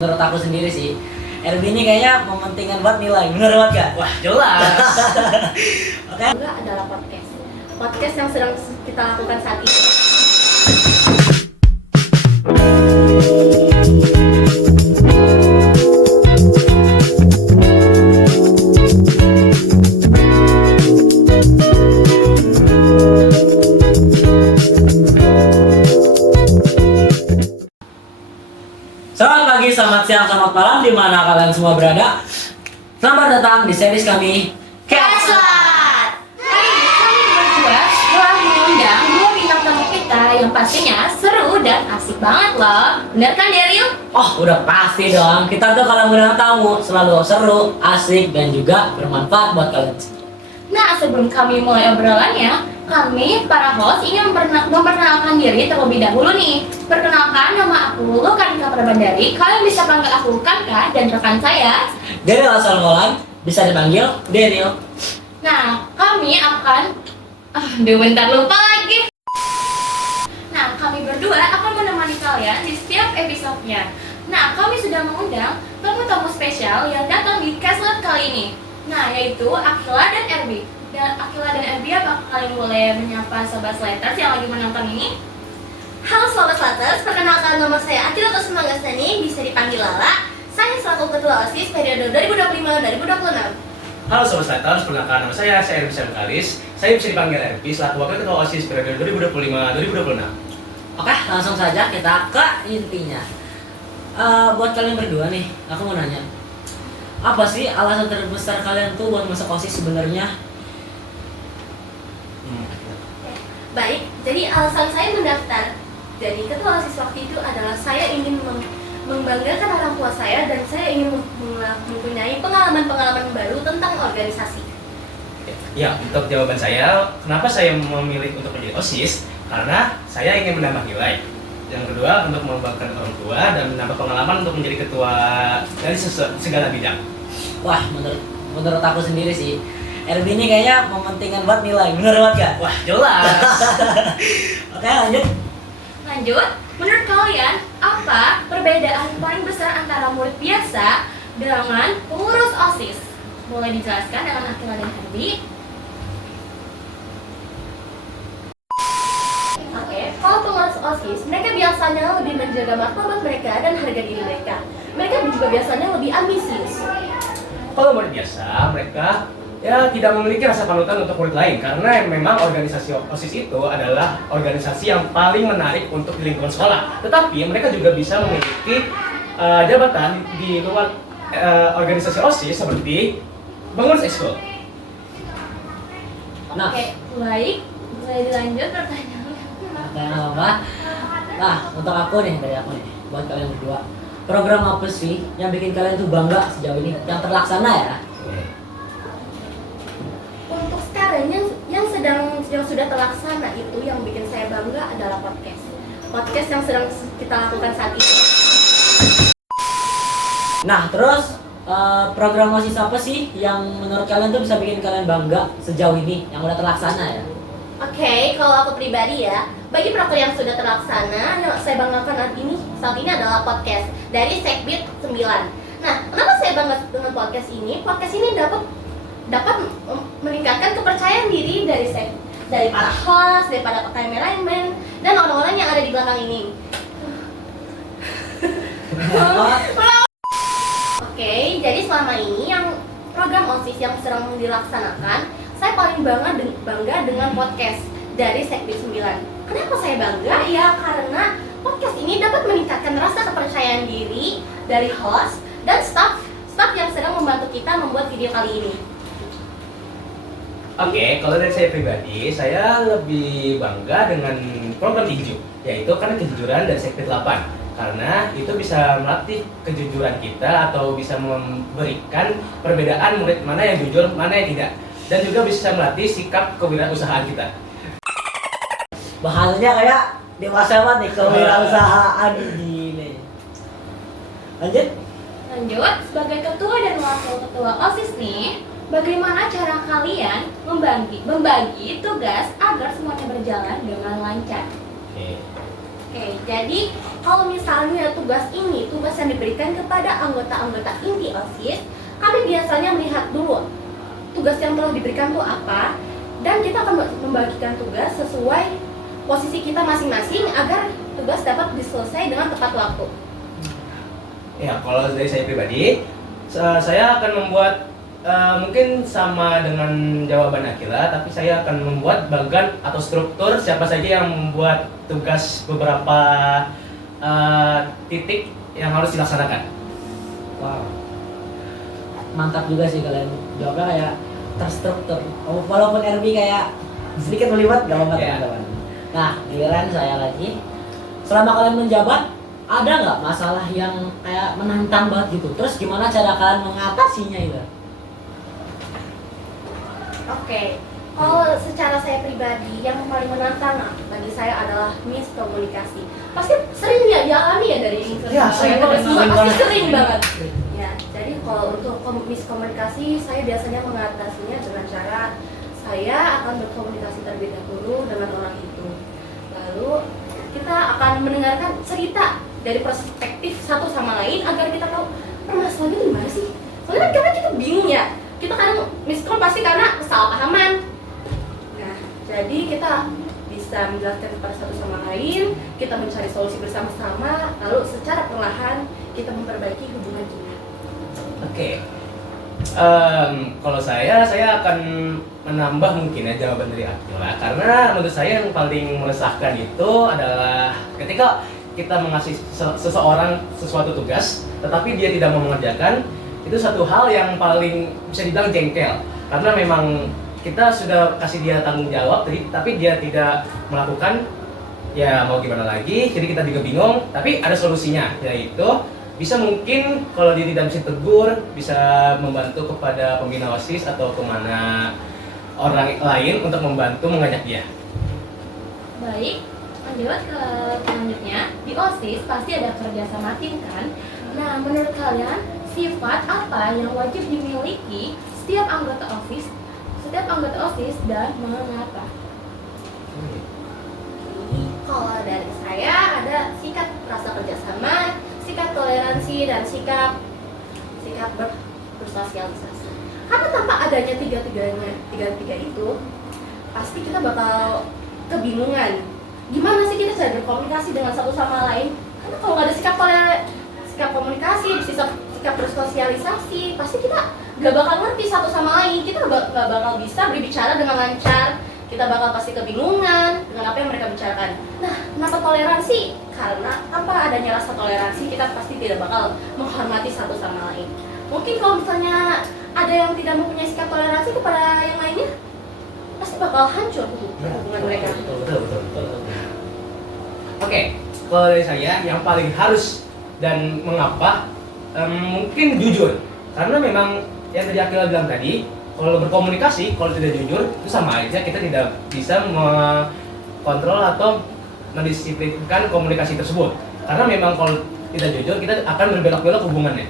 Menurut aku sendiri sih, RB ini kayaknya mementingkan buat nilai, bener banget gak? Wah, jelas. Oke. Juga adalah podcast. Podcast yang sedang kita lakukan saat ini. Selamat pagi, selamat siang, selamat malam di mana kalian semua berada. Selamat datang di series kami Keslat! Hari ini kami berdua telah mengundang dua bintang tamu kita yang pastinya seru dan asik banget loh. Bener kan Daryl? Oh, udah pasti dong. Kita tuh kalau mengundang tamu selalu seru, asik, dan juga bermanfaat buat kalian. Nah, sebelum kami mulai obrolannya, kami para host ingin memperkenalkan diri terlebih dahulu nih. Perkenalkan, nama aku Lulu Kanika Prabandari. Kalian bisa panggil aku Kanka dan rekan saya. Daryl Salmolan, bisa dipanggil Daryl. Nah, kami akan bentar lupa lagi. Nah, kami berdua akan menemani kalian di setiap episodenya. Nah, kami sudah mengundang tamu-tamu spesial yang datang di Keslat kali ini. Nah, yaitu Akila dan Erbi. Dan Akila dan Erbi, apakah kalian boleh menyapa Sobat Slaters yang lagi menonton ini? Halo Sobat Slaters, perkenalkan nama saya Akila Kusumanggasani, bisa dipanggil Lala. Saya selaku Ketua OSIS periode 2025-2026. Halo Sobat Slaters, perkenalkan nama saya Erbi Syamkalis. Saya bisa dipanggil Erbi selaku Wakil Ketua OSIS periode 2025-2026. Oke, langsung saja kita ke intinya. Buat kalian berdua nih, aku mau nanya, apa sih alasan terbesar kalian tuh buat masuk OSIS sebenarnya? Baik, jadi alasan saya mendaftar jadi Ketua OSIS waktu itu adalah saya ingin membanggakan orang tua saya dan saya ingin mempunyai pengalaman-pengalaman baru tentang organisasi. Ya, untuk jawaban saya, kenapa saya memilih untuk menjadi OSIS? Karena saya ingin menambah nilai. Yang kedua, untuk membanggakan orang tua dan menambah pengalaman untuk menjadi ketua dari segala bidang. Wah, menurut aku sendiri sih, RB ini kayaknya mementingkan buat nilai, bener banget gak? Wah, jelas. Oke, lanjut. Lanjut, menurut kalian apa perbedaan paling besar antara murid biasa dengan pengurus OSIS? Boleh dijelaskan dengan Akila dan Erbi? Oke, kalau pengurus OSIS, mereka biasanya lebih menjaga martabat mereka dan harga diri mereka. Mereka juga biasanya lebih ambisius. Kalau murid biasa, mereka tidak memiliki rasa panutan untuk murid lain karena memang organisasi OSIS itu adalah organisasi yang paling menarik untuk di lingkungan sekolah. Tetapi mereka juga bisa memiliki jabatan di luar organisasi OSIS seperti pengurus ekskul. Nah, Oke, baik. Boleh dilanjut pertanyaannya. pertanyaan apa? Nah, untuk aku nih, dari aku nih, buat kalian berdua, program apa sih yang bikin kalian tuh bangga sejauh ini, yang terlaksana ya? Untuk sekarang yang sudah terlaksana itu yang bikin saya bangga adalah podcast. Podcast yang sedang kita lakukan saat ini. Nah, terus program OSIS apa sih yang menurut kalian tuh bisa bikin kalian bangga sejauh ini, yang udah terlaksana ya? Oke, kalau aku pribadi ya, bagi program yang sudah terlaksana, yang saya banggakan saat ini adalah podcast dari Sekbid 9. Nah, kenapa saya bangga dengan podcast ini? Podcast ini dapat meningkatkan kepercayaan diri dari para host, daripada kameramen, dan orang-orang yang ada di belakang ini. Oke, jadi selama ini yang program OSIS yang sedang dilaksanakan, saya paling bangga dengan podcast dari Sekbid 9. Kenapa saya bangga? Ya karena podcast ini dapat meningkatkan rasa kepercayaan diri dari host dan staff yang sedang membantu kita membuat video kali ini. Oke, kalau dari saya pribadi, saya lebih bangga dengan program tinju, yaitu karena kejujuran dari Sekbid 8. Karena itu bisa melatih kejujuran kita atau bisa memberikan perbedaan murid mana yang jujur, mana yang tidak. Dan juga bisa melatih sikap kewirausahaan kita. Bahasanya kayak dewasa banget nih, kewirausahaan gini. Lanjut. Lanjut, sebagai ketua dan wakil ketua OSIS nih, bagaimana cara kalian membagi tugas agar semuanya berjalan dengan lancar? Oke. Oke, jadi kalau misalnya tugas yang diberikan kepada anggota-anggota inti OSIS, kami biasanya melihat dulu tugas yang telah diberikan itu apa, dan kita akan membagikan tugas sesuai posisi kita masing-masing agar tugas dapat diselesaikan dengan tepat waktu. Ya, kalau dari saya pribadi, saya akan membuat mungkin sama dengan jawaban Akila, tapi saya akan membuat bagan atau struktur siapa saja yang membuat tugas beberapa titik yang harus dilaksanakan. Wow. Mantap juga sih kalian jawabnya kayak terstruktur. Walaupun RB kayak sedikit melibat gak apa-apa teman-teman. Nah, giliran saya lagi. Selama kalian menjabat, ada nggak masalah yang kayak menantang banget gitu? Terus gimana cara kalian mengatasinya itu? Oke, kalau secara saya pribadi yang paling menantang bagi saya adalah miskomunikasi. Pasti sering ya dialami ya dari Ya, sering banget. pasti sering banget. Ya, jadi kalau untuk miskomunikasi saya biasanya mengatasinya dengan cara saya akan berkomunikasi terlebih dahulu dengan orang itu. Lalu kita akan mendengarkan cerita dari perspektif satu sama lain agar kita tahu permasalahannya itu gimana sih. Soalnya kan karena kita bingung ya. Kita kadang miskom pasti karena kesalahpahaman. Nah, jadi kita bisa menjelaskan kepada satu sama lain, kita mencari solusi bersama-sama, lalu secara perlahan kita memperbaiki hubungan kita. Oke. Kalau saya akan menambah mungkin ya jawaban dari Akila, karena menurut saya yang paling meresahkan itu adalah ketika kita mengasih seseorang sesuatu tugas, tetapi dia tidak mau mengerjakan. Itu satu hal yang paling bisa dibilang jengkel, karena memang kita sudah kasih dia tanggung jawab tapi dia tidak melakukan, ya mau gimana lagi, jadi kita juga bingung. Tapi ada solusinya, yaitu bisa mungkin kalau dia tidak bisa tegur, bisa membantu kepada pembina OSIS atau kemana orang lain untuk membantu mengajak dia. Baik, lanjut ke selanjutnya. Di OSIS pasti ada kerjasama tim kan? Nah, menurut kalian sifat apa yang wajib dimiliki setiap anggota OSIS dan mengapa? Kalau dari saya ada sikap rasa kerjasama, sikap toleransi, dan sikap bersosialisasi. Karena tanpa adanya tiga itu, pasti kita bakal kebingungan. Gimana sih kita cara berkomunikasi dengan satu sama lain? Karena kalau nggak ada sikap komunikasi, sikap bersosialisasi, pasti kita gak bakal ngerti satu sama lain. Kita gak bakal bisa berbicara dengan lancar. Kita bakal pasti kebingungan dengan apa yang mereka bicarakan. Nah, kenapa toleransi? Karena tanpa adanya rasa toleransi, kita pasti tidak bakal menghormati satu sama lain. Mungkin kalau misalnya ada yang tidak mempunyai sikap toleransi kepada yang lainnya, pasti bakal hancur hubungan mereka. Betul. Oke, kalau dari saya yang paling harus dan mengapa, mungkin jujur, karena memang yang tadi Akila bilang tadi, kalau berkomunikasi, kalau tidak jujur itu sama aja kita tidak bisa mengontrol atau mendisiplinkan komunikasi tersebut. Karena memang kalau tidak jujur kita akan berbelok-belok hubungannya.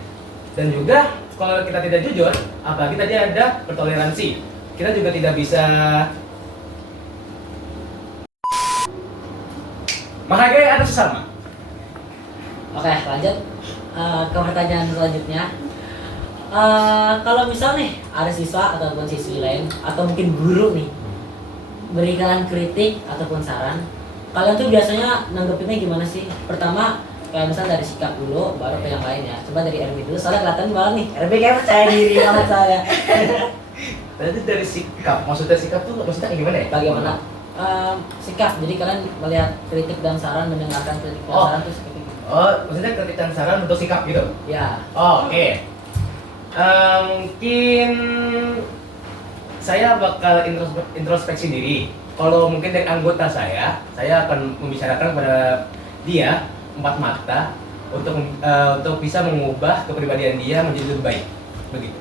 Dan juga kalau kita tidak jujur, apalagi tadi ada bertoleransi, kita juga tidak bisa menghargai anak sesama. Oke, lanjut ke pertanyaan selanjutnya. Kalau misal nih ada siswa ataupun siswi lain atau mungkin guru nih beri kalian kritik ataupun saran, kalian tuh biasanya nanggepinnya gimana sih? Pertama kayak misal dari sikap dulu, baru ke yang lainnya. Coba dari RB dulu, soalnya kelihatan banget nih RB kayak percaya diri banget saya. Berarti dari sikap, maksudnya sikap tuh maksudnya gimana ya? Bagaimana? Sikap, jadi kalian melihat kritik dan saran, mendengarkan kritik dan saran tuh seperti gitu. Oh, maksudnya kritik dan saran untuk sikap gitu? Ya. Oh, oke. Mungkin saya bakal introspeksi diri. Kalau mungkin dari anggota saya akan membicarakan kepada dia 4 mata untuk bisa mengubah kepribadian dia menjadi lebih baik. Begitu.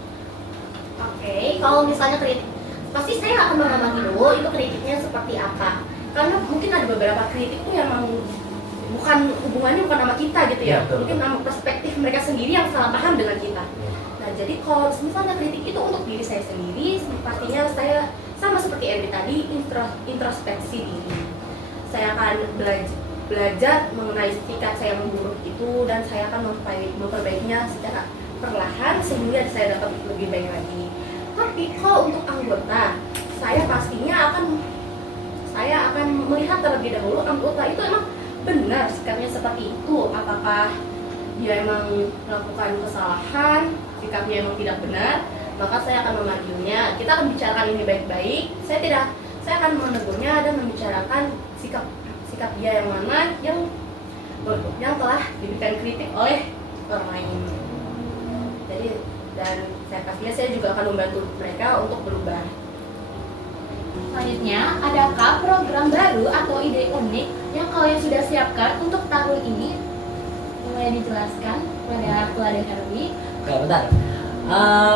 Oke, kalau misalnya kritik, pasti saya akan mengamati dulu itu kritiknya seperti apa. Karena mungkin ada beberapa kritik tuh yang hubungannya bukan sama kita gitu ya. Ya, betul, Mungkin nama perspektif mereka sendiri yang salah paham dengan kita. Nah, jadi kalau misalnya kritik itu untuk diri saya sendiri, pastinya saya sama seperti Ebi tadi, introspeksi diri. Saya akan belajar mengenai sikap saya yang buruk itu, dan saya akan memperbaikinya secara perlahan sehingga saya dapat lebih baik lagi. Tapi kalau untuk anggota, saya akan melihat terlebih dahulu anggota itu emang benar sikapnya seperti itu. Apakah dia emang melakukan kesalahan, sikapnya emang tidak benar, maka saya akan memanggilnya. Kita akan bicarakan ini baik-baik. Saya akan menegurnya dan membicarakan sikap dia yang mana yang telah diberikan kritik oleh orang lain. Jadi, dan pastinya saya juga akan membantu mereka untuk berubah. Selanjutnya, adakah program baru atau ide unik yang kalian sudah siapkan untuk tahun ini? Boleh dijelaskan kepada Ketua dan Erwi? Oke, bentar.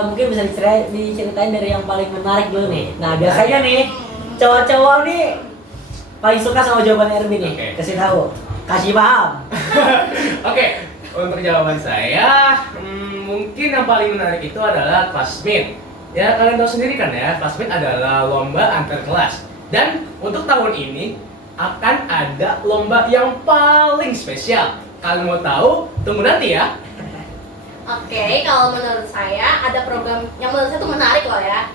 Mungkin bisa diceritain dari yang paling menarik dulu nih. Nah, biasanya nih cowok-cowok nih paling suka sama jawaban Erwin nih. Oke. Kasih tahu, kasih paham. Oke, untuk jawaban saya, mungkin yang paling menarik itu adalah classmate. Ya, kalian tahu sendiri kan ya, classmate adalah lomba antar kelas. Dan untuk tahun ini akan ada lomba yang paling spesial. Kalian mau tahu? Tunggu nanti ya. Oke, kalau menurut saya ada program yang menurut saya tuh menarik loh ya,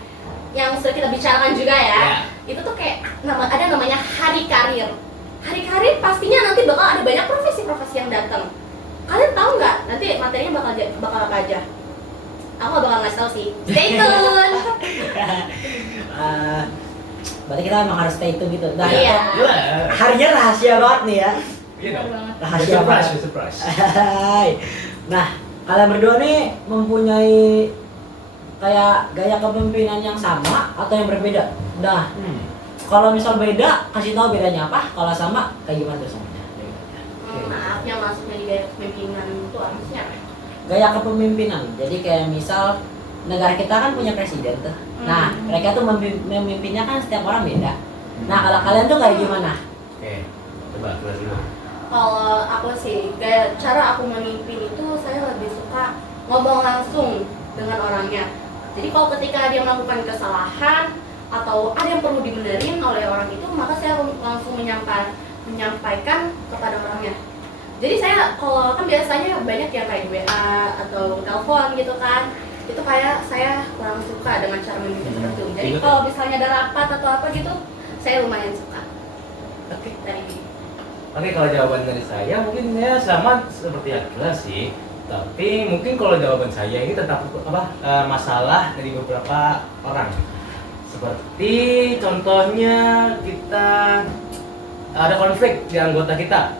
yang sudah kita bicarakan juga ya. Itu tuh kayak ada namanya Hari Karir. Hari Karir pastinya nanti bakal ada banyak profesi-profesi yang datang. Kalian tahu nggak nanti materinya bakal apa aja? Aku nggak bakal ngasih tahu sih. Stay tune. Berarti kita emang harus stay tune gitu. Nah, Iya. harinya rahasia banget nih ya. Iya dong. Rahasia Surprise, banget. surprise. Hai. Nah, kalian berdua nih mempunyai kayak gaya kepemimpinan yang sama atau yang berbeda? Nah, kalau misal beda, kasih tahu bedanya apa. Kalau sama, kayak gimana tuh samanya? Maaf, yang masuknya di gaya kepemimpinan itu harusnya apa? Gaya kepemimpinan. Jadi kayak misal negara kita kan punya presiden tuh. Nah, mereka tuh memimpinnya kan setiap orang beda. Nah, kalau kalian tuh kayak gimana? Oke, coba dulu. Kalau aku sih, cara aku memimpin itu saya lebih suka ngomong langsung dengan orangnya. Jadi kalau ketika dia melakukan kesalahan atau ada yang perlu dibenerin oleh orang itu, maka saya langsung menyampaikan kepada orangnya. Jadi saya kalau kan biasanya banyak yang kayak di WA atau telepon gitu kan, itu kayak saya kurang suka dengan cara memimpin seperti itu. Jadi kalau misalnya ada rapat atau apa gitu, saya lumayan suka. Oke. Dari Kalau jawaban dari saya mungkin ya sama seperti Akila sih. Tapi mungkin kalau jawaban saya ini tentang masalah dari beberapa orang. Seperti contohnya kita ada konflik di anggota kita.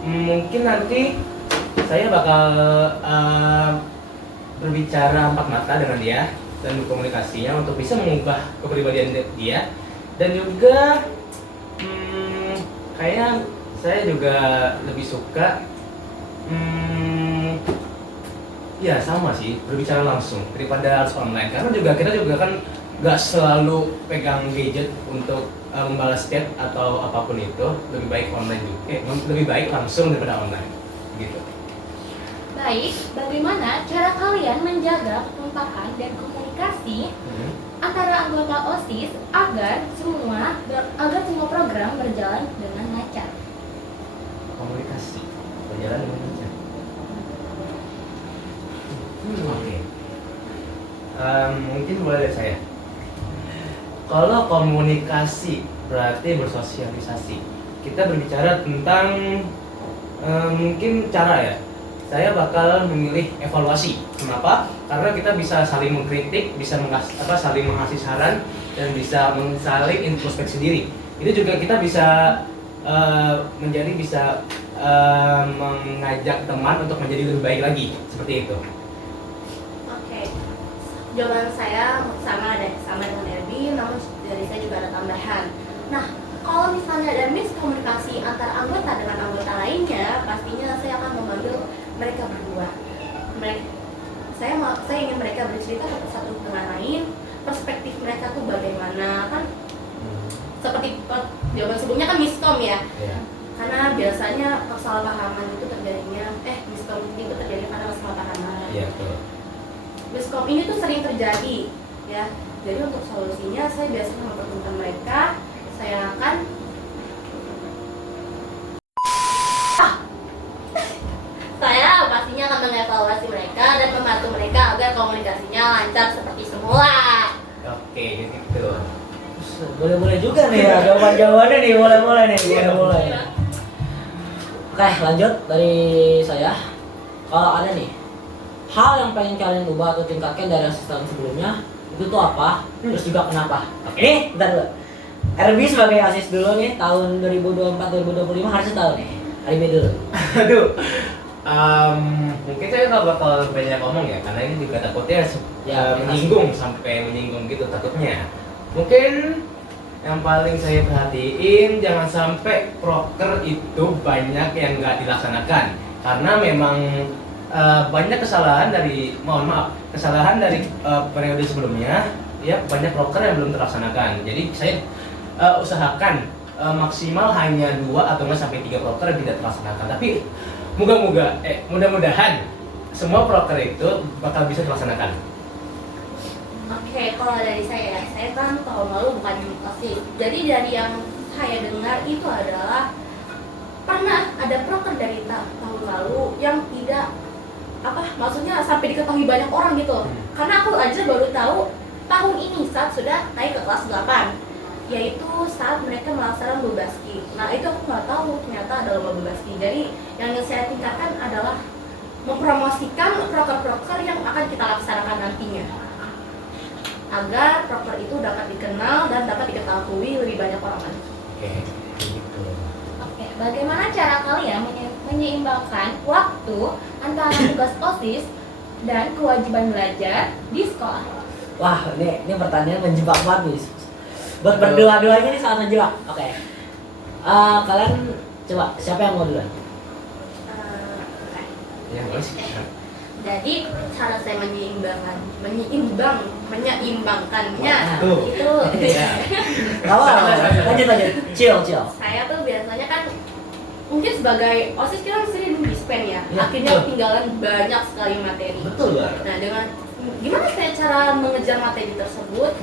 Mungkin nanti saya bakal berbicara empat mata dengan dia dan berkomunikasinya untuk bisa mengubah kepribadian dia. Dan juga kayaknya saya juga lebih suka ya sama sih, berbicara langsung daripada harus online. Karena kita juga kan nggak selalu pegang gadget untuk membalas chat atau apapun itu. Lebih baik online juga, lebih baik langsung daripada online gitu. Baik, bagaimana cara kalian menjaga kekompakan dan komunikasi antara anggota OSIS agar semua program berjalan dengan lancar? Komunikasi berjalan dengan lancar. Oke. Mungkin mulai dari saya. Kalau komunikasi berarti bersosialisasi. Kita berbicara tentang mungkin cara ya. Saya bakal memilih evaluasi. Kenapa? Karena kita bisa saling mengkritik, bisa saling mengasih saran, dan bisa saling introspeksi diri. Itu juga kita bisa mengajak teman untuk menjadi lebih baik lagi, seperti itu. Oke. Jawaban saya sama dengan Erbi, namun dari saya juga ada tambahan. Nah, kalau misalnya ada miskomunikasi antara anggota dengan anggota lainnya, pastinya saya akan memanggil mereka berdua. Saya ingin mereka bercerita satu dengan lain, perspektif mereka tuh bagaimana kan? Seperti jawaban sebelumnya kan miskom ya. Karena biasanya kesalahpahaman itu miskom itu terjadi karena kesalahpahaman. Iya, betul. Miskom ini tuh sering terjadi ya. Jadi untuk solusinya saya biasanya mempertemukan mereka. Saya akan komunikasinya lancar seperti semula. Oke, gitu. Boleh-boleh juga nih ya, jawaban-jawabannya nih, boleh-boleh nih, boleh-boleh. Oke, lanjut dari saya. Kalau ada nih hal yang pengen kalian ubah atau tingkatkan dari OSIS tahun sebelumnya, itu tuh apa? Terus juga kenapa? Oke. Nih, bentar dulu. RB sebagai OSIS dulu nih, tahun 2024-2025 harusnya tahu nih. RB dulu. Aduh. Mungkin saya nggak bakal banyak ngomong ya, karena ini juga takutnya menyinggung sampai menyinggung gitu takutnya. Mungkin yang paling saya perhatiin jangan sampai proker itu banyak yang nggak dilaksanakan, karena memang banyak kesalahan dari kesalahan dari periode sebelumnya ya, banyak proker yang belum terlaksanakan. Jadi saya usahakan maksimal hanya 2 atau nggak sampai 3 proker yang tidak terlaksanakan. Tapi mudah-mudahan semua proker itu bakal bisa terlaksanakan. Oke, kalau dari saya kan tahun lalu bukan OSIS. Jadi dari yang saya dengar itu adalah pernah ada proker dari tahun lalu yang tidak maksudnya sampai diketahui banyak orang gitu. Karena aku aja baru tahu tahun ini saat sudah naik ke kelas 8, yaitu saat mereka melaksanakan Bubaski. Nah itu aku nggak tahu ternyata ada lomba Bubaski. Jadi yang saya tingkatkan adalah mempromosikan proker-proker yang akan kita laksanakan nantinya, agar proker itu dapat dikenal dan dapat diketahui lebih banyak orang lagi. Oke, gitu. Oke, bagaimana cara kalian menyeimbangkan waktu antara tugas OSIS dan kewajiban belajar di sekolah? Wah, ini pertanyaan menjebak banget nih. Buat berdua-duanya ini sangat menjebak. Oke. Kalian coba, siapa yang mau duluan? Oke. Ya boleh sih. Jadi cara saya menyeimbangkannya Tuh. itu Iya. Lanjut. Chill. saya tuh biasanya kan mungkin sebagai OSIS kita sering dispen ya, Ya, akhirnya betul. ketinggalan banyak sekali materi. Betul banget. Nah dengan gimana saya cara mengejar materi tersebut,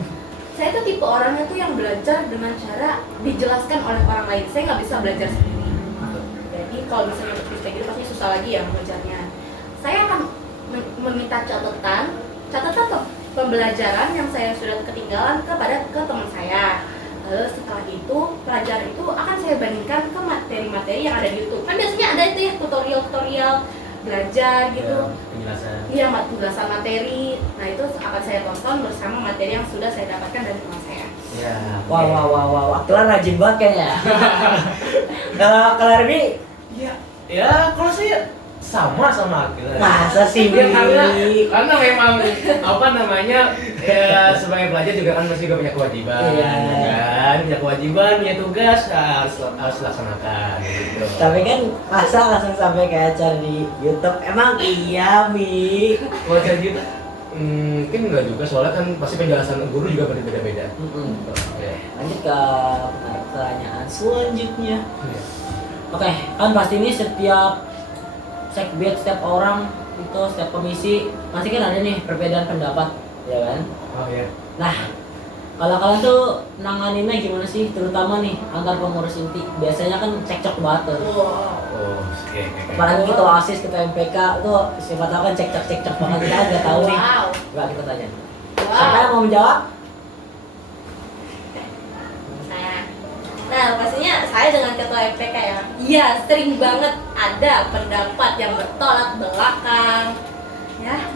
saya tuh tipe orangnya tuh yang belajar dengan cara dijelaskan oleh orang lain. Saya nggak bisa belajar sendiri. Jadi kalau misalnya untuk dispen gitu pasti susah lagi ya mengejarnya. Saya akan meminta catatan pembelajaran yang saya sudah ketinggalan ke teman saya. Lalu setelah itu pelajaran itu akan saya bandingkan ke materi-materi yang ada di YouTube. Kan biasanya ada itu ya tutorial belajar gitu. Penjelasan. Iya, penjelasan materi. Nah itu akan saya tonton bersama materi yang sudah saya dapatkan dari teman saya. Ya. Wah. Kalian rajin banget kayaknya. Kalau RB, Ya, kalau saya sama Akil. masa sih? Ya, karena memang ya sebagai pelajar juga kan masih punya kewajiban. Iya. Kan, punya kewajiban, punya tugas harus laksanakan gitu. Tapi kan masa langsung sampai kayak cari di YouTube. Emang iya, Bi. Kalau kayak gitu mungkin enggak juga, soalnya kan pasti penjelasan guru juga berbeda-beda. Ya. Lanjut ke pertanyaan selanjutnya. Iya. Oke, kan pasti ini setiap sekbid, setiap orang itu, setiap komisi pasti kan ada nih perbedaan pendapat, ya kan? Oh ya. Nah, kalau kalian tuh nanganinnya gimana sih, terutama nih antar pengurus inti? Biasanya kan cekcok banget tuh. Wow. Oh, oke. Apalagi kita OSIS, kita MPK tuh siapa tahu kan cekcok banget, kita nggak tahu nih. Wow. Coba kita tanya. Wow. Siapa yang mau menjawab? Nah, pastinya saya dengan ketua MPK ya. Iya, sering banget ada pendapat yang bertolak belakang. Ya.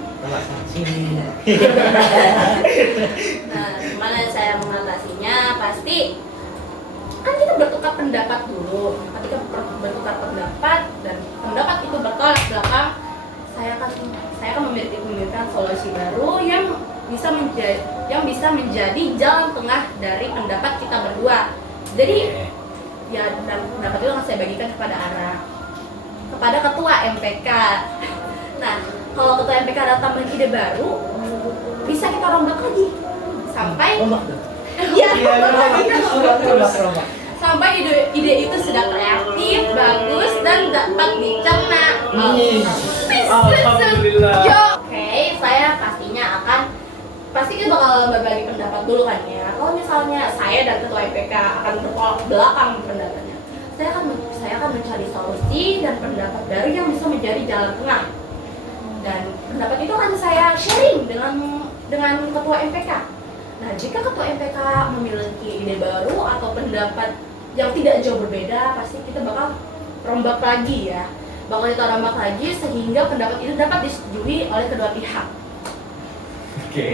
Sini. Nah, gimana saya mengatasinya? Pasti kan kita bertukar pendapat dulu. Ketika bertukar pendapat dan pendapat itu bertolak belakang, saya akan memikirkan solusi baru yang bisa menjadi jalan tengah dari pendapat kita berdua. Jadi ya pendapat itu akan saya bagikan kepada ketua MPK. Nah, kalau ketua MPK ada tambahan ide baru, bisa kita rombak lagi sampai Rombak. sampai ide itu sudah kreatif, bagus dan dapat dicerna. Alhamdulillah. Oke, saya pasti kita bakal berbagi pendapat dulu kan ya. Kalau misalnya saya dan ketua MPK akan bertolak belakang pendapatnya, saya akan mencari solusi dan pendapat baru yang bisa menjadi jalan tengah. Dan pendapat itu akan saya sharing dengan ketua MPK. Nah, jika ketua MPK memiliki ide baru atau pendapat yang tidak jauh berbeda, pasti kita bakal rombak lagi ya. Bakal kita rombak lagi sehingga pendapat itu dapat disetujui oleh kedua pihak. Oke.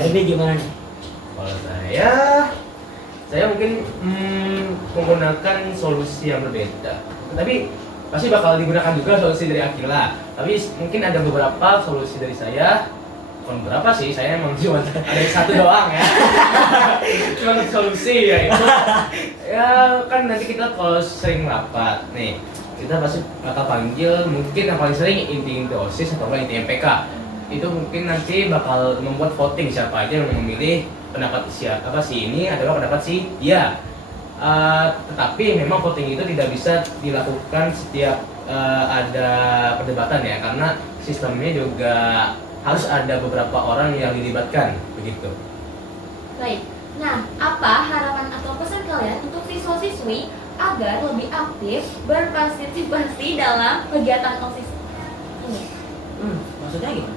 Ini gimana nih? Kalau saya mungkin menggunakan solusi yang berbeda. Tapi pasti bakal digunakan juga solusi dari Akila. Tapi mungkin ada beberapa solusi dari saya. Bukan berapa sih, saya emang cuma ada satu doang ya. Cuma solusi ya itu. Ya kan nanti kita kalau sering rapat nih, kita pasti bakal panggil mungkin yang paling sering inti OSIS atau enggak inti MPK. Itu mungkin nanti bakal membuat voting siapa aja yang memilih pendapat siapa si ini adalah pendapat si dia. Tetapi memang voting itu tidak bisa dilakukan setiap ada perdebatan ya, karena sistemnya juga harus ada beberapa orang yang dilibatkan begitu. Baik. Nah, apa harapan atau pesan kalian untuk siswa-siswi agar lebih aktif berpartisipasi dalam kegiatan OSIS ini? Maksudnya gimana?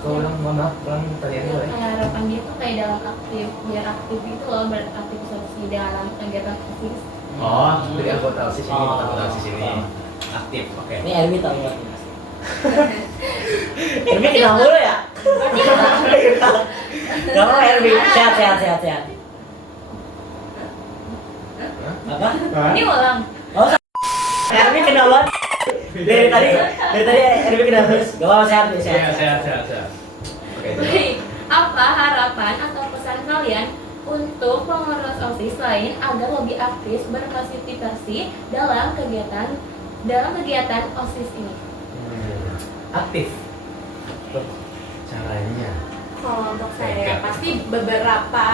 Kalau mohon maaf, tadi Ya, boleh. kayak harapan dia tuh kayak dalam aktif, biar aktif itu loh, beraktivisasi dalam kegiatan OSIS. Oh, dari anggota OSIS ini, anggota OSIS ini aktif, oke. Ini Erwi tahu nggak? Erwi kenal mulu ya? Gak apa Erwi, sehat. Apa? Ini ulang. Oh, Erwi kenal banget. Dari tadi Erwi kenal terus. Gak apa sehat. Sehat. Oke. Baik. Apa harapan atau pesan kalian untuk pengurus OSIS lain agar lebih aktif berpartisipasi dalam kegiatan OSIS ini? Aktif. Caranya. Kalau untuk Oke. saya, pasti beberapa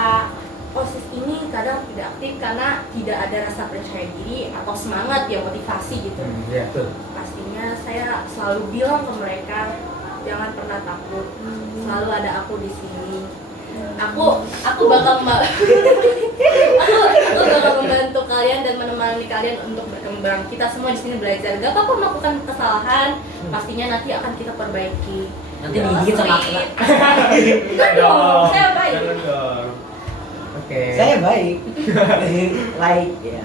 OSIS ini kadang tidak aktif karena tidak ada rasa percaya diri atau semangat ya, motivasi gitu. Ya, betul. Pastinya saya selalu bilang ke mereka, jangan pernah takut, selalu ada aku di sini. Aku bakal aku bakal membantu kalian dan menemani kalian untuk berkembang. Kita semua di sini belajar. Gak apa-apa melakukan kesalahan, pastinya nanti akan kita perbaiki. Nanti digigit sama aku. Enggak dong, saya baik. Jangan dong. Oke. Saya baik. Baik ya.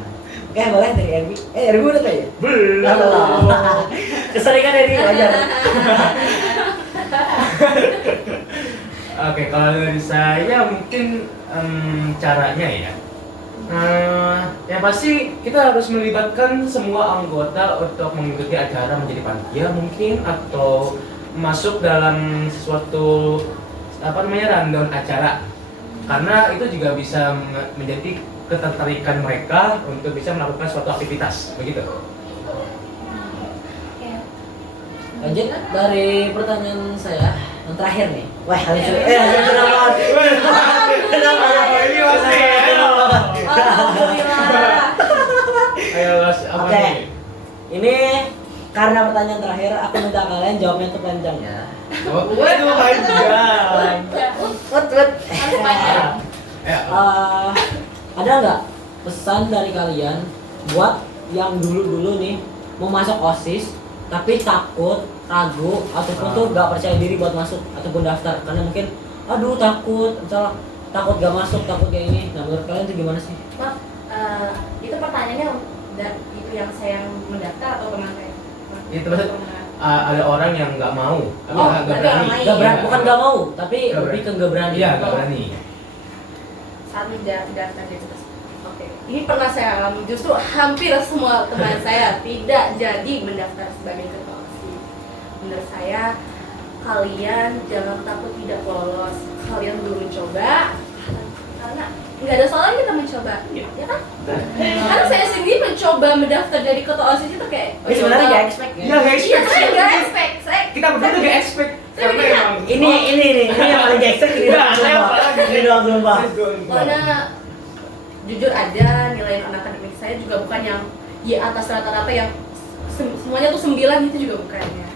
Oke, boleh dari Erwi. Erwi udah tanya? Belum. Keseringan Erwi wajar. Oke, kalau dari saya mungkin caranya ya. Yang pasti kita harus melibatkan semua anggota untuk mengikuti acara menjadi panitia mungkin, atau masuk dalam sesuatu rundown acara, karena itu juga bisa menjadi ketertarikan mereka untuk bisa melakukan suatu aktivitas begitu. Oke. Lanjut dari pertanyaan saya yang terakhir nih. Wah, harus senang banget. Senang banget. Ini masih. Alhamdulillah. Ayo Mas, apa Oke. nih? Ini karena pertanyaan terakhir, aku minta kalian jawabnya tuh panjang ya. Waduh, panjang. Wut. Harus panjang. Ada nggak pesan dari kalian buat yang dulu nih mau masuk OSIS tapi takut, ragu, ataupun tuh nggak percaya diri buat masuk ataupun daftar karena mungkin aduh takut, misalnya takut gak masuk, takut kayak ini. Nah, menurut kalian itu gimana sih? Maaf, itu pertanyaannya dan itu yang saya mendaftar atau teman saya? Itu maksud ada orang yang nggak mau, ada orang lain. Gak berani, bukan gak mau, tapi Nggak lebih ke gak berani. Iya, nggak berani. Saat mendaftar di atas. Oke, ini pernah saya alami. Justru hampir semua teman saya tidak jadi mendaftar sebagai ketua OSIS. Menurut saya, kalian jangan takut tidak lolos. Kalian dulu mencoba, karena nggak ada salahnya kita mencoba, ya kan? Karena saya sendiri mencoba mendaftar jadi ketua OSIS itu kayak. Ini sebenarnya gak expect ya. Iya, nggak Iya, expect. saya nggak expect. Kita berdua tuh nggak expect. Saya Karena pikir, emang. Ini yang paling gak expect ini. Iya, saya Sumpah. apalagi. Ini doang sumpah. Karena jujur aja nilai akademik saya juga bukan yang di atas rata-rata yang semuanya tuh 9 itu juga bukannya.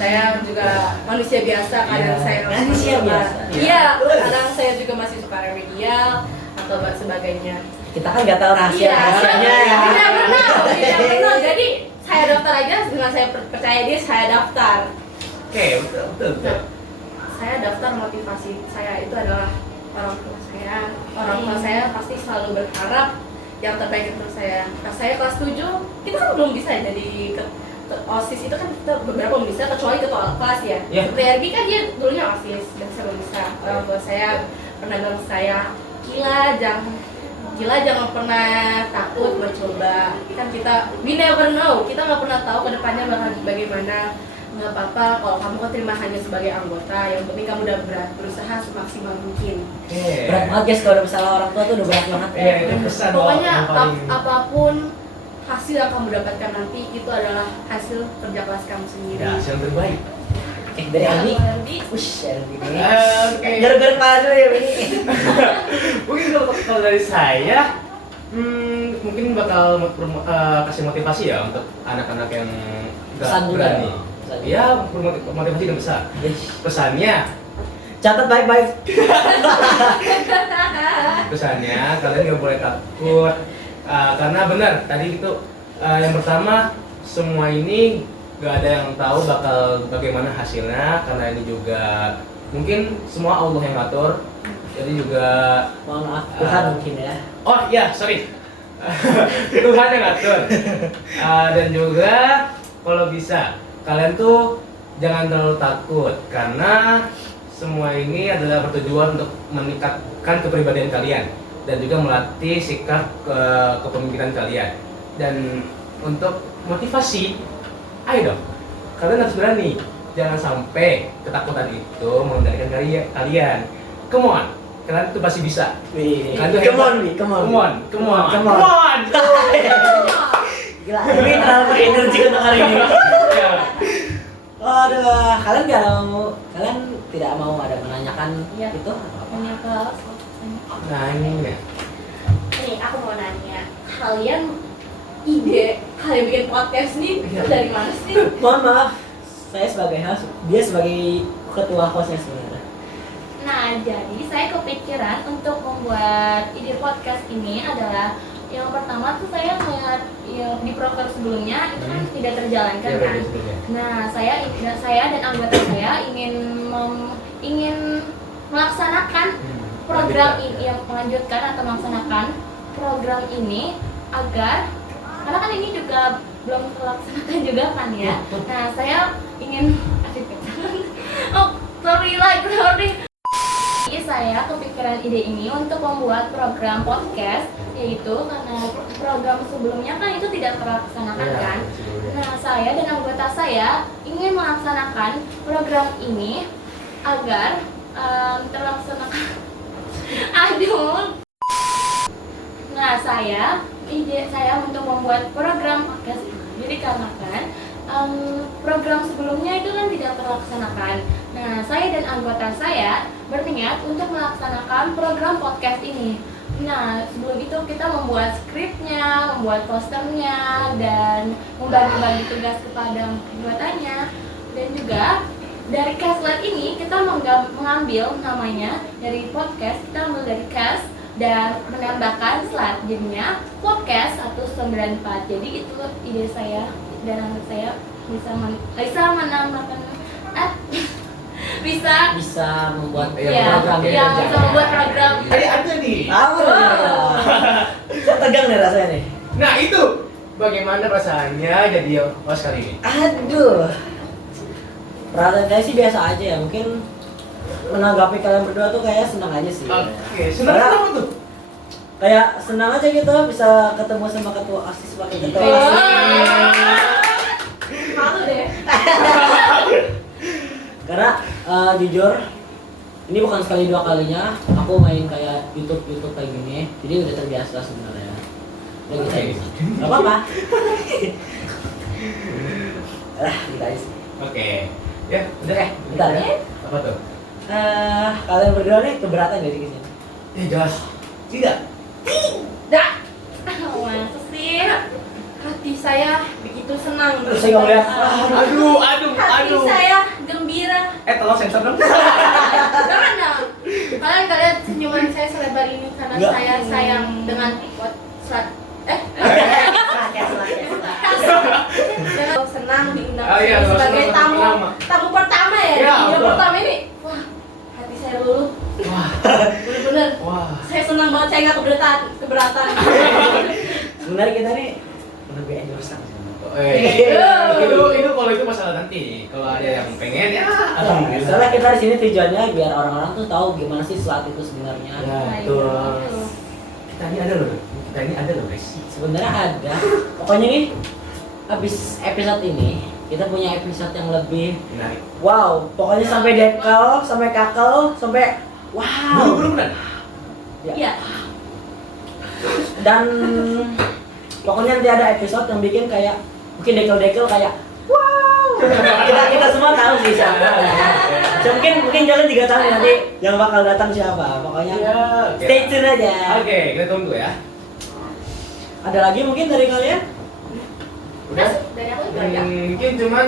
Saya juga manusia biasa, kadang Iya, saya manusia suka- biasa. Iya, kadang saya juga masih suka remedial atau sebagainya. Kita kan gak tahu rahasia-rahasianya ya. Tidak pernah. Jadi saya daftar aja dengan saya percaya diri, saya daftar. Oke, betul. Saya daftar motivasi saya itu adalah orang tua saya. Orang tua saya pasti selalu berharap yang terbaik untuk saya. Pas saya kelas 7, kita kan belum bisa jadi OSIS itu kan kita beberapa belum bisa kecuali ketua kelas ya. Iya. Seperti Ergi kan dia dulunya OSIS dan saya belum bisa. Orang tua saya pernah bilang saya, Gila jangan pernah takut mencoba. Kan kita we never know, kita nggak pernah tahu ke depannya bakal bagaimana. Nggak apa-apa kalau kamu keterima hanya sebagai anggota, yang penting kamu udah berusaha semaksimal mungkin. Berat banget guys kalau misalnya orang tua tuh udah berat banget. Itu pesan Pokoknya yang paling- apapun hasil yang kamu dapatkan nanti itu adalah hasil kerja keras kamu sendiri. Ya, hasil terbaik. Dari Aldi. Aldi. Wush, Aldi ini. Oke. Gara-gara kepala dulu ya ini. Mungkin kalau dari saya, mungkin bakal kasih motivasi ya untuk anak-anak yang nggak Pesan juga berani. dong. Pesan. Iya, motivasi dan besar. Pesannya, Catat baik-baik. pesannya kalian nggak boleh takut. Karena benar tadi itu yang pertama semua ini nggak ada yang tahu bakal bagaimana hasilnya, karena ini juga mungkin semua Allah yang ngatur. Jadi juga Mohon maaf Tuhan mungkin ya. oh iya, sorry. Tuhan yang ngatur. Dan juga kalau bisa kalian tuh jangan terlalu takut, karena semua ini adalah bertujuan untuk meningkatkan kepribadian kalian dan juga melatih sikap kepemimpinan kalian. Dan untuk motivasi, ayo dong, kalian harus berani. Jangan sampai ketakutan itu mengendalikan kalian. Come on, kalian tuh pasti bisa. Kalian tuh Come on, hebat. Wi, come on. Come on. Come on. Come on. Gila, ini terlalu berenergi untuk hari ini. Ya. Aduh, kalian tidak mau ada menanyakan Iya. itu? Apa? Nanya ke Nah ini ya. Nih, aku mau nanya, ide kalian bikin podcast nih itu dari mana sih? Mohon maaf, saya sebagai host, dia sebagai ketua hostnya sebenarnya. Nah, jadi saya kepikiran untuk membuat ide podcast ini adalah yang pertama tuh saya melihat ya, di proker sebelumnya itu kan tidak terjalankan Ya, kan. bagus, bagus. Nah, saya dan anggota saya ingin melaksanakan program ini, yang melanjutkan atau melaksanakan program ini agar karena kan ini juga belum terlaksanakan juga kan ya. Nah, saya ingin sorry. Jadi saya kepikiran ide ini untuk membuat program podcast, yaitu karena program sebelumnya kan itu tidak terlaksanakan Ya, kan. sebelumnya. Nah, saya dan anggota saya ingin melaksanakan program ini agar terlaksanakan. Aduh. Nah, ide saya untuk membuat program podcast ini dikarenakan program sebelumnya itu kan tidak terlaksanakan. Nah, saya dan anggota saya berniat untuk melaksanakan program podcast ini. Nah, sebelum itu kita membuat skripnya, membuat posternya, dan membagi-bagi tugas kepada anggotanya. Dan juga dari Castlet ini kita mengambil namanya dari podcast, kita ambil dari cast dan menambahkan slat, jadinya podcast 194. Jadi itu ide saya dan anak saya bisa menambahkan Bisa membuat Ya, program ini yang bisa terjalan. membuat program. Tadi ada nih. Apa? Saya tegang nih rasanya nih. Nah itu bagaimana perasaannya jadi host kali ini? Aduh. Perasaan saya sih biasa aja ya. Mungkin menanggapi kalian berdua tuh kayak senang aja sih. Oke, senang apa tuh? Kayak senang aja gitu bisa ketemu sama ketua OSIS, wakil ketua Wah. OSIS. Malu deh. Karena jujur ini bukan sekali dua kalinya aku main kayak YouTube kayak gini, jadi udah terbiasa sebenarnya. Udah gitu aja. Gak apa-apa. Gitu aja sih. Oke, ya udah Bentar ya. Apa tuh? Kalian berdua nih keberatan gak sih kesini? Ya jelas. Tidak. Dah, Masa sih? hati saya begitu senang. Terus saya ngeliat, Hati saya gembira. Tolong sensor dong. Jangan dong. Kalian senyuman saya selebar ini karena Enggak. saya sayang dengan slat. Saya senang diundang Oh iya, sebagai sama-sama. tamu pertama keberatan. Sebenarnya kita nih lebih endorse. Itu kalau itu masalah nanti. Kalau ada yang pengen ya alhamdulillah. Soalnya kita di sini tujuannya biar orang-orang tuh tahu gimana sih SLAT itu sebenarnya. Ya, betul. Kita ini ada loh guys. Sebenarnya ada. Pokoknya nih habis episode ini kita punya episode yang lebih Menarik. wow, pokoknya sampai dekel, sampai kakel, sampai wow. Buru-buru kan? Iya. Dan pokoknya nanti ada episode yang bikin kayak mungkin dekel-dekel kayak wow. kita semua tahu sih siapa. So, mungkin jalan 3 tahun nanti yang bakal datang siapa. Pokoknya Ya, oke. stay tune aja. Oke, kita tunggu ya. Ada lagi mungkin dari kalian? Udah sih, dari aku itu aja. Mungkin cuman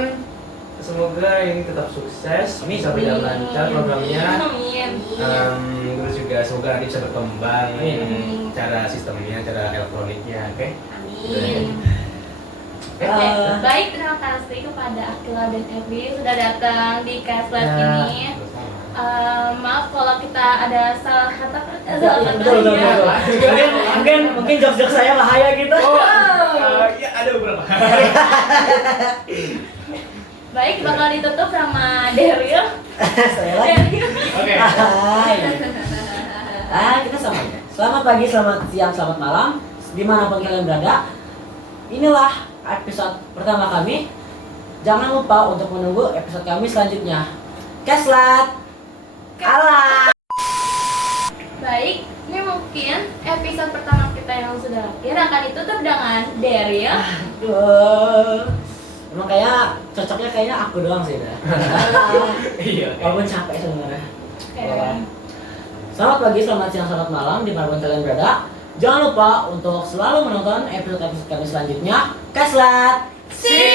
semoga ini tetap sukses, bisa berjalan lancar programnya. Amin. Terus juga semoga nanti bisa berkembang Amin. cara sistemnya, cara elektroniknya, oke? Amin. Oke, baik, terima kasih kepada Akila dan Evi sudah datang di Caslet ini. Maaf kalau kita ada salah kata. Betul. Mungkin jokes saya bahaya gitu. Ya ada beberapa. Baik, bakal ditutup sama Daryl. Saya lagi. Oke. Hai. Kita sama aja. Selamat pagi, selamat siang, selamat malam, dimanapun kalian berada. Inilah episode pertama kami. Jangan lupa untuk menunggu episode kami selanjutnya. Keslat. Kalah. Baik, ini mungkin episode pertama kita yang sudah akhir akan ditutup dengan Daryl. Emang kayak cocoknya kayaknya aku doang sih dah. Iya. Walaupun capek sebenarnya. Oke. Selamat pagi, selamat siang, selamat malam dimanapun kalian berada. Jangan lupa untuk selalu menonton episode-episode kami selanjutnya. Keslat. See